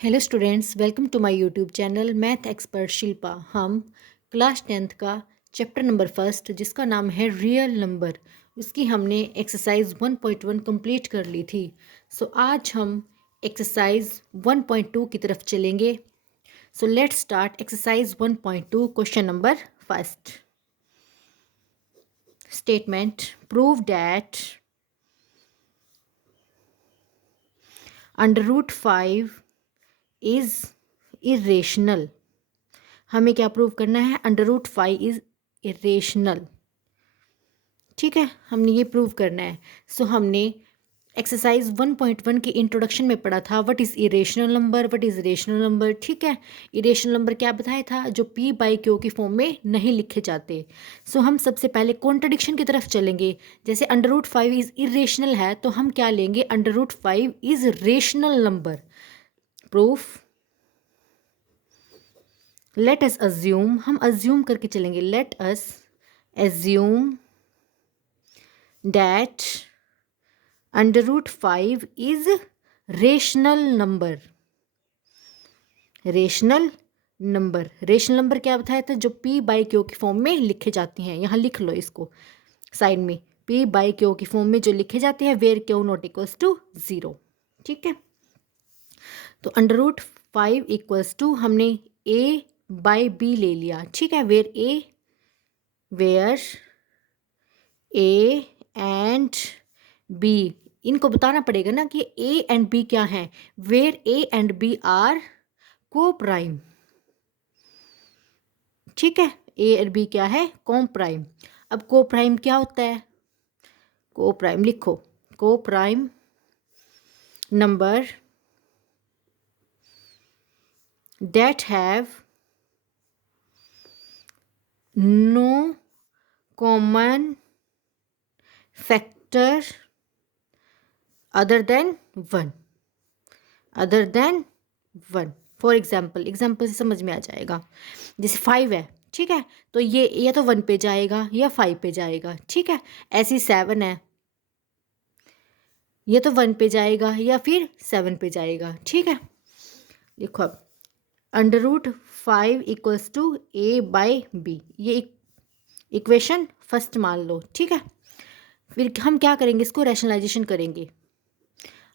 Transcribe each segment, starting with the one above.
Hello students, welcome to my YouTube channel math expert Shilpa. हम class 10th का chapter number first जिसका नाम है रियल नंबर, उसकी हमने एक्सरसाइज 1.1 कंप्लीट कर ली थी। सो आज हम एक्सरसाइज 1.2 की तरफ चलेंगे। So let's start exercise 1.2। Question number first statement, prove that √5 is irrational. हमें क्या प्रूव करना है? √5 इज इरेशनल। ठीक है, हमने ये प्रूव करना है। सो हमने एक्सरसाइज 1.1 के इंट्रोडक्शन में पढ़ा था what is irrational number, what is rational number. ठीक है, इरेशनल नंबर क्या बताया था? जो p बाई क्यू की फॉर्म में नहीं लिखे जाते। सो हम सबसे पहले कॉन्ट्रडिक्शन की तरफ चलेंगे। जैसे √5 इज इरेशनल है तो हम क्या लेंगे? √5 is rational number. Proof, let us assume, हम अज्यूम करके चलेंगे। Let us assume that √5 is rational number. Rational number, rational number क्या बताया था? जो p बाई क्यू की फॉर्म में लिखे जाती हैं। यहाँ लिख लो इसको साइड में, p बाई क्यू की फॉर्म में जो लिखे जाते हैं where q not equals to 0। ठीक है, तो √5 इक्वल्स टू हमने a बाई b ले लिया। ठीक है, वेयर ए एंड बी, इनको बताना पड़ेगा ना कि ए एंड बी क्या है। Where A and B are coprime. ठीक है, ए एंड बी क्या है? को प्राइम। अब को प्राइम क्या होता है? को प्राइम लिखो, coprime number that have no common factor other than 1। Other than 1। For example, example से समझ में आ जाएगा। जैसे 5 है, ठीक है, तो ये या तो 1 पे जाएगा या 5 पे जाएगा। ठीक है, ऐसी 7 है, ये तो 1 पे जाएगा या फिर 7 पे जाएगा। ठीक है, देखो अब √5 equals to a by B, ये इक्वेशन फर्स्ट मान लो। ठीक है, फिर हम क्या करेंगे? इसको रैशनलाइजेशन करेंगे।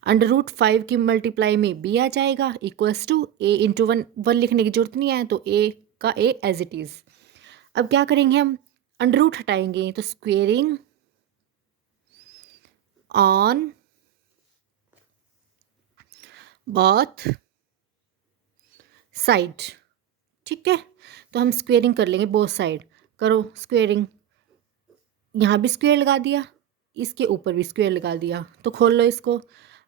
√5 की मल्टीप्लाई में b आ जाएगा इक्वल्स टू a इंटू 1। 1 लिखने की जरूरत नहीं है, तो a का a एज इट इज़। अब क्या करेंगे? हम अंडर हटाएंगे तो स्क्वेयरिंग ऑन बोथ साइड। ठीक है, तो हम स्क्वेयरिंग कर लेंगे बोथ साइड। करो स्क्वेयरिंग, यहाँ भी स्क्वेयर लगा दिया, इसके ऊपर भी स्क्वेयर लगा दिया। तो खोल लो इसको,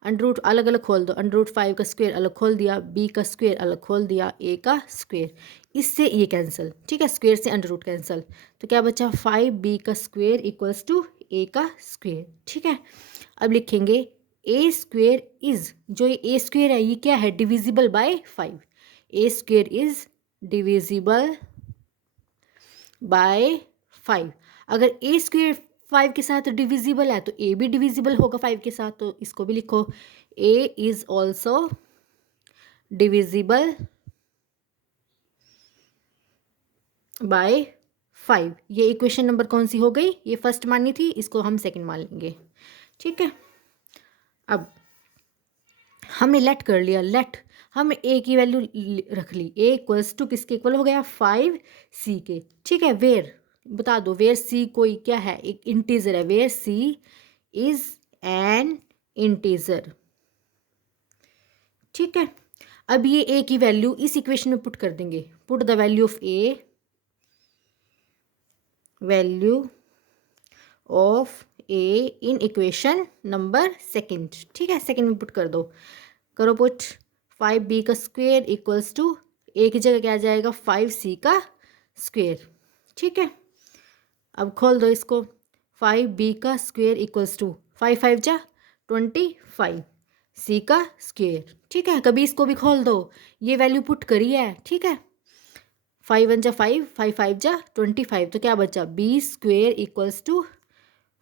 अंडर अलग अलग खोल दो। √5 का स्क्वेयर अलग खोल दिया, b का स्क्वेयर अलग खोल दिया, a का स्क्वेयर, इससे ये कैंसिल। ठीक है, स्क्वेयर से अंडर कैंसिल, तो क्या बचा? 5b का स्क्वेयर इक्वल्स टू a का स्क्वेयर। ठीक है, अब लिखेंगे a स्क्वेयर इज, जो ये a स्क्वेयर है ये क्या है? Divisible by 5। a square is divisible by 5। अगर a स्क्वेयर 5 के साथ डिविजिबल है तो a भी डिविजिबल होगा 5 के साथ, तो इसको भी लिखो a is also divisible by 5। ये इक्वेशन नंबर कौन सी हो गई? ये फर्स्ट मानी थी, इसको हम सेकंड मान लेंगे। ठीक है, अब हमने लेट कर लिया। लेट हम a की वैल्यू रख ली, a इक्वल्स टू किसके इक्वल हो गया? 5c के। ठीक है, वेयर बता दो, वेयर c कोई क्या है? एक इंटीजर है। Where c is an integer. ठीक है, अब ये a की वैल्यू इस इक्वेशन में पुट कर देंगे। Put the value of a, value of a in equation number second. ठीक है, सेकंड में पुट कर दो। करो पुट, 5b का स्क्वेयर इक्वल्स टू a की जगह क्या आ जाएगा? 5c का स्क्वेयर। ठीक है, अब खोल दो इसको, 5b का स्क्वेयर इक्वल्स टू 5 5 जा 25 c का स्क्वेयर। ठीक है, कभी इसको भी खोल दो, ये वैल्यू पुट करी है। ठीक है, 5 1 जा 5, 5 5 जा 25, तो क्या बचा? b square equals to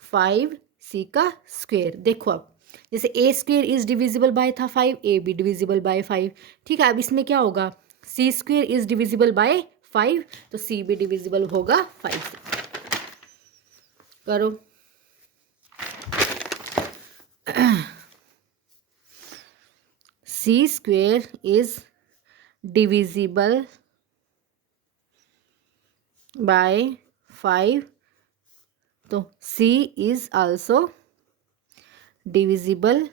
5c का स्क्वेयर। देखो अब जैसे ए स्क्वेयर इज डिविजिबल बाय था 5, ए भी डिविजिबल बाय 5। ठीक है, अब इसमें क्या होगा, C square is divisible by 5, तो सी भी डिविजिबल होगा 5 से। करो। C square is divisible by 5, तो सी इज आल्सो डिविजिबल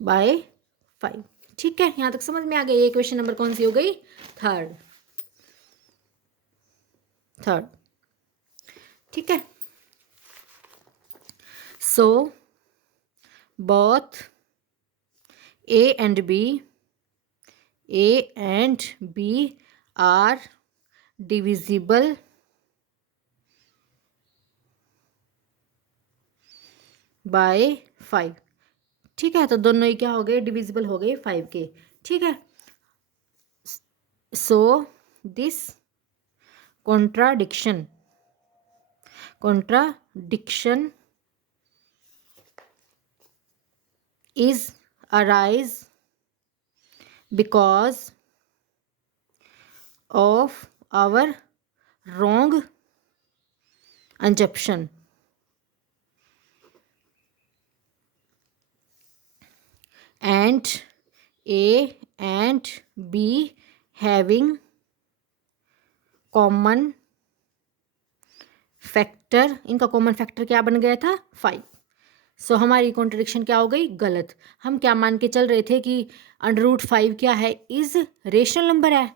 बाय 5। ठीक है, यहां तक समझ में आ गई। ये क्वेश्चन नंबर कौन सी हो गई, थर्ड। ठीक है, सो both A and B are divisible by 5। ठीक है, तो दोनों ही क्या हो गए, डिविजिबल हो गए 5 के। ठीक है, so this contradiction is arise because of our wrong assumption and A and B having common factor, इनका कॉमन फैक्टर क्या बन गया था, 5। सो हमारी कॉन्ट्रडिक्शन क्या हो गई, गलत। हम क्या मान के चल रहे थे कि √5 क्या है, इज रेशनल नंबर है,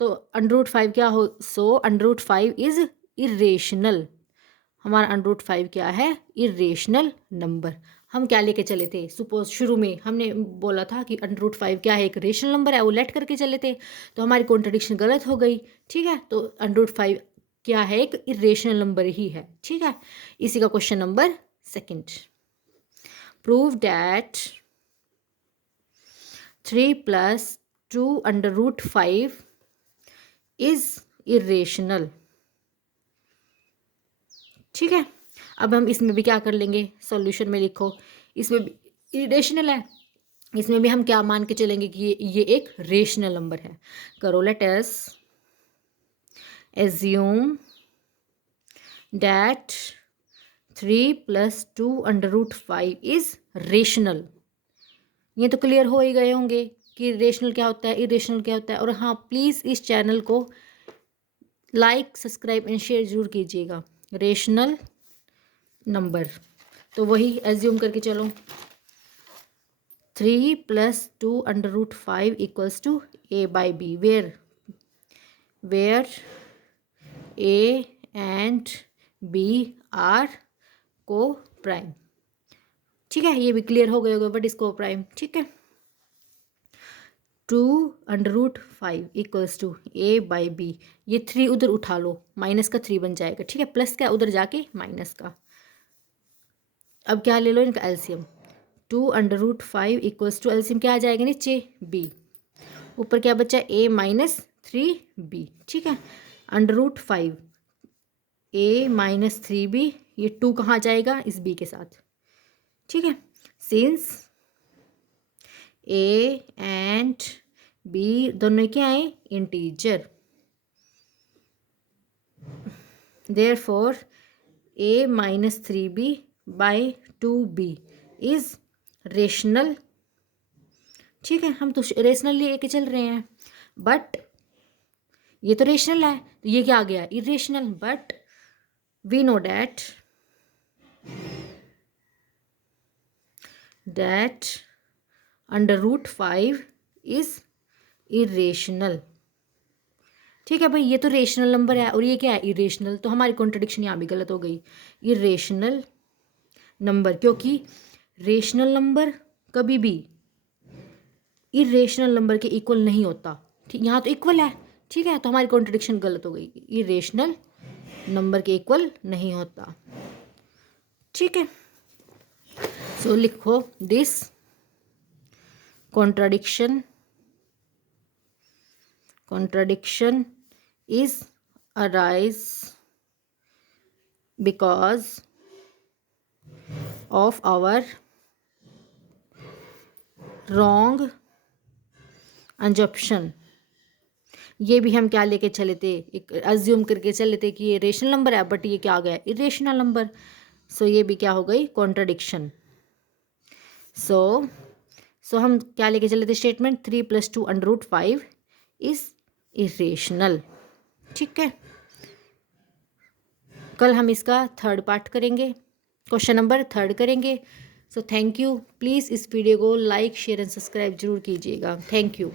तो √5 क्या हो, सो √5 इज इरेशनल। हमारा √5 क्या है, इरेशनल नंबर। हम क्या लेके चले थे, सपोज शुरू में हमने बोला था कि √5 क्या है, एक रेशनल नंबर है, वो लेट करके चले थे, तो हमारी कॉन्ट्रडिक्शन गलत हो गई। ठीक है, तो √5 क्या है, एक इरेशनल नंबर ही है। ठीक है, इसी का question number 2। Prove that 3 + 2 √5 is irrational. ठीक है, अब हम इसमें भी क्या कर लेंगे, सॉल्यूशन में लिखो, इसमें भी इरेशनल है, इसमें भी हम क्या मान के चलेंगे कि ये एक रेशनल नंबर है। करो, let us assume that 3 + 2 √5 is rational. ये तो क्लियर हो ही गए होंगे कि रेशनल क्या होता है, इरेशनल क्या होता है। और हाँ, प्लीज़ इस चैनल को लाइक, सब्सक्राइब एंड शेयर जरूर कीजिएगा। रेशनल नंबर, तो वही एज्यूम करके चलो, 3 + 2 √5 = A/B, where A and B are co-prime। ठीक है, ये भी क्लियर हो गए होगा, बट इसको प्राइम। ठीक है, 2 √5 = A/B, ये 3 उधर उठा लो, माइनस का 3 बन जाएगा। ठीक है, प्लस का उधर जाके माइनस का। अब क्या ले लो, इनका एलसीएम, 2 √5 = एलसीएम क्या आ जाएगा नीचे, B, ऊपर क्या बचा, A - 3B। ठीक है, √5 A - 3B, ये 2 कहाँ जाएगा, इस B के साथ। ठीक है, सिंस A एंड B दोनों क्या है, integer, therefore A - 3B / 2B is rational. ठीक है, हम तो रेशनल लेके चल रहे हैं, बट ये तो रेशनल है, तो ये क्या आ गया, irrational. But we know that √5 is irrational. ठीक है भाई, ये तो रेशनल नंबर है और ये क्या है, इरेशनल, तो हमारी कॉन्ट्रडिक्शन यहाँ भी गलत हो गई, इरेशनल नंबर, क्योंकि रेशनल नंबर कभी भी इरेशनल नंबर के इक्वल नहीं होता। ठीक, यहाँ तो इक्वल है। ठीक है, तो हमारी कॉन्ट्रडिक्शन गलत हो गई, इरेशनल नंबर के इक्वल नहीं होता। ठीक है, सो लिखो, this contradiction is arise because of our wrong assumption. ये भी हम क्या लेके चले थे, एक अज्यूम करके चले थे कि ये रेशनल नंबर है, बट ये क्या आ गया, इरेशनल नंबर। सो ये भी क्या हो गई, कॉन्ट्राडिक्शन। सो हम क्या लेके चले थे स्टेटमेंट, 3 + 2 √5 इज इरेशनल। ठीक है, कल हम इसका थर्ड पार्ट करेंगे, क्वेश्चन नंबर 3 करेंगे। So thank you. प्लीज़ इस वीडियो को लाइक शेयर एंड सब्सक्राइब जरूर कीजिएगा। Thank you.